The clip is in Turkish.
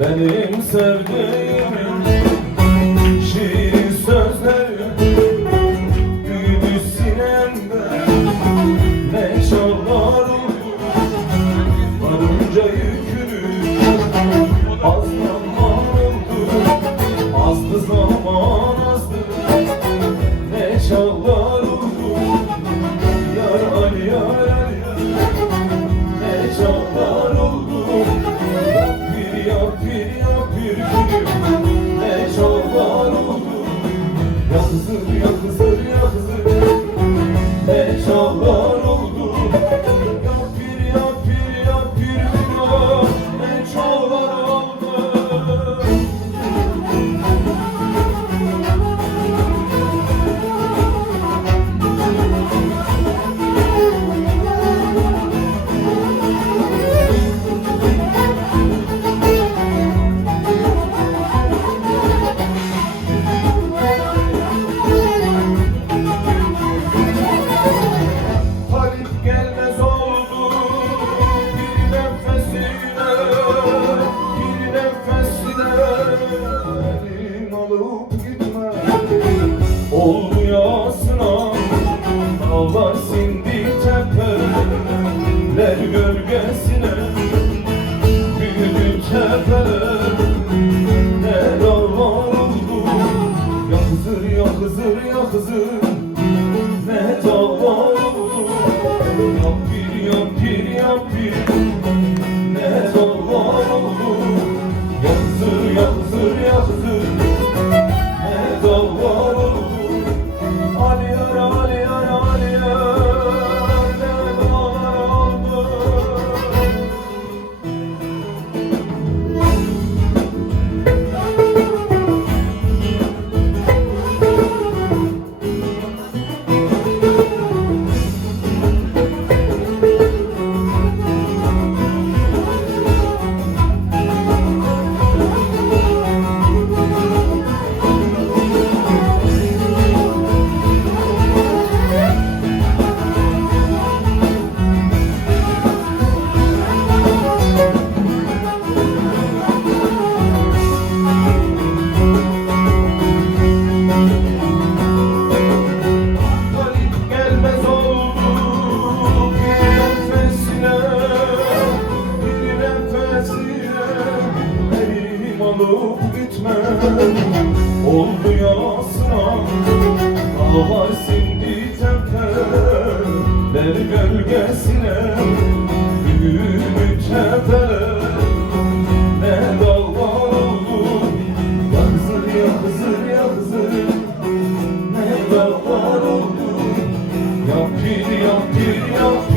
Benim sevdiğimin şiir sözleri büyüdü sinemde. Ne çalar oldu varınca yükünü, az zaman oldu, azdı zaman azdı. Ne çalar oldu yar Ali yar Ali, ne çalar oldu bir yapir yapir gülüm. Ne çalar oldu ya Hızır ya Hızır ya Hızır, ne çalar oldu yapir yapir yapir gülüm. Ne çalar oldu. Oldu yasına dağlar sindi tepeler gölgesine, büyüdü tepeler ne dağlar oldu ya Hızır ya Hızır ya Hızır, ne dağlar oldu yapir yapir yapir, ne dağlar oldu ya Hızır ya Hızır ya Hızır, ne dağlar oldu. Alıp gitme oldu yasına, dağlar sindi tepeler gölgesine, büyüdü tepeler ne dağlar oldu ya Hızır ya Hızır ya Hızır, ne dağlar oldu yapir yapir yapir.